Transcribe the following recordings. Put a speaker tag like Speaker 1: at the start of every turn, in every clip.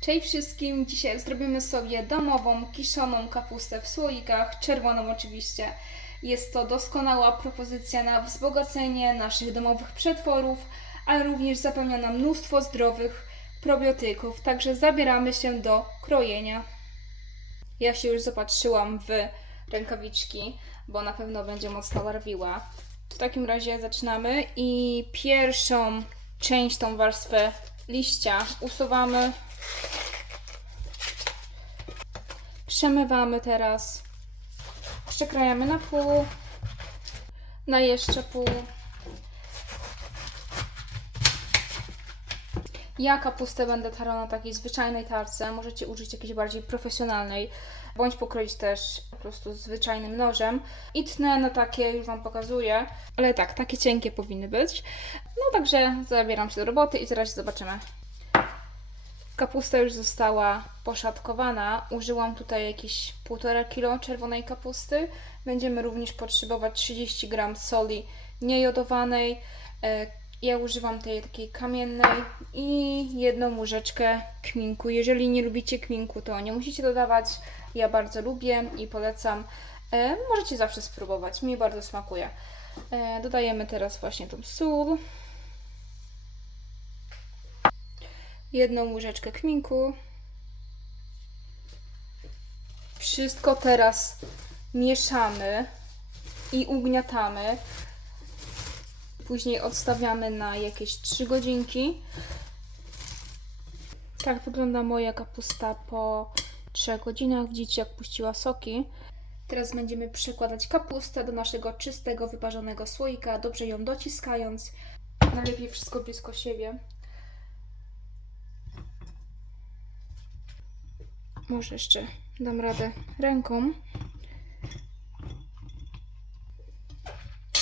Speaker 1: Cześć wszystkim! Dzisiaj zrobimy sobie domową, kiszoną kapustę w słoikach, czerwoną oczywiście. Jest to doskonała propozycja na wzbogacenie naszych domowych przetworów, ale również zapewnia nam mnóstwo zdrowych probiotyków. Także zabieramy się do krojenia. Ja się już zapatrzyłam w rękawiczki, bo na pewno będzie mocno barwiła. W takim razie zaczynamy i pierwszą część, tą warstwę liścia usuwamy. Przemywamy teraz. Przekrajamy na pół, na jeszcze pół. Ja kapustę będę tarła na takiej zwyczajnej tarce. Możecie użyć jakiejś bardziej profesjonalnej, bądź pokroić też po prostu zwyczajnym nożem. I tnę na takie, już Wam pokazuję. Ale tak, takie cienkie powinny być. No także zabieram się do roboty i zaraz zobaczymy. Kapusta już została poszatkowana. Użyłam tutaj jakieś 1,5 kg czerwonej kapusty. Będziemy również potrzebować 30 g soli niejodowanej. E, Ja używam tej takiej kamiennej i jedną łyżeczkę kminku. Jeżeli nie lubicie kminku, to nie musicie dodawać. Ja bardzo lubię i polecam. E, Możecie zawsze spróbować. Mi bardzo smakuje. E, Dodajemy teraz właśnie tą sól. Jedną łyżeczkę kminku. Wszystko teraz mieszamy i ugniatamy. Później odstawiamy na jakieś 3 godzinki. Tak wygląda moja kapusta po 3 godzinach. Widzicie, jak puściła soki. Teraz będziemy przekładać kapustę do naszego czystego, wyparzonego słoika, dobrze ją dociskając. Najlepiej wszystko blisko siebie. Może jeszcze dam radę ręką.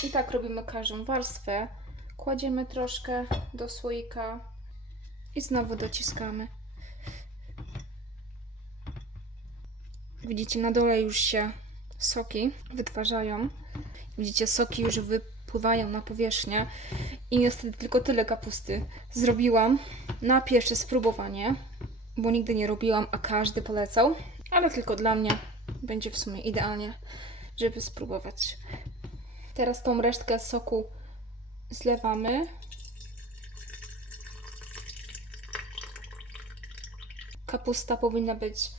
Speaker 1: I tak robimy każdą warstwę. Kładziemy troszkę do słoika i znowu dociskamy. Widzicie, na dole już się soki wytwarzają. Widzicie, soki już wypływają na powierzchnię. I niestety tylko tyle kapusty zrobiłam na pierwsze spróbowanie bo nigdy nie robiłam, a każdy polecał, ale tylko dla mnie będzie w sumie idealnie, żeby spróbować. Teraz tą resztkę soku zlewamy. Kapusta powinna być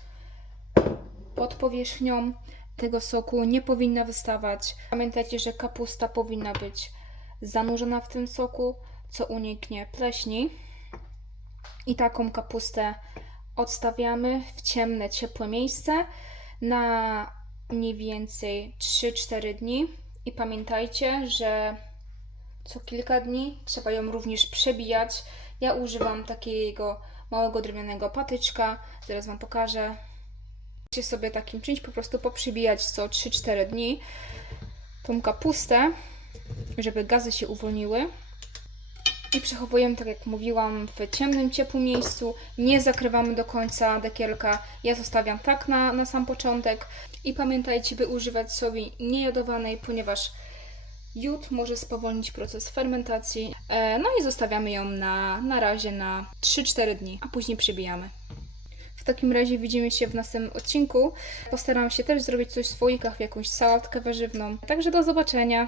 Speaker 1: pod powierzchnią tego soku, nie powinna wystawać. Pamiętajcie, że kapusta powinna być zanurzona w tym soku, co uniknie pleśni. I taką kapustę odstawiamy w ciemne, ciepłe miejsce na mniej więcej 3-4 dni. I pamiętajcie, że co kilka dni trzeba ją również przebijać. Ja używam takiego małego drewnianego patyczka. Zaraz Wam pokażę. Możecie sobie takim czymś po prostu poprzybijać co 3-4 dni tą kapustę, żeby gazy się uwolniły. I przechowujemy, tak jak mówiłam, w ciemnym, ciepłym miejscu. Nie zakrywamy do końca dekielka. Ja zostawiam tak na, na sam początek. I pamiętajcie, by używać soli niejodowanej, ponieważ jód może spowolnić proces fermentacji. E, no i zostawiamy ją na, na razie na 3-4 dni, a później przybijamy. W takim razie widzimy się w następnym odcinku. Postaram się też zrobić coś w słoikach, jakąś sałatkę warzywną. Także do zobaczenia.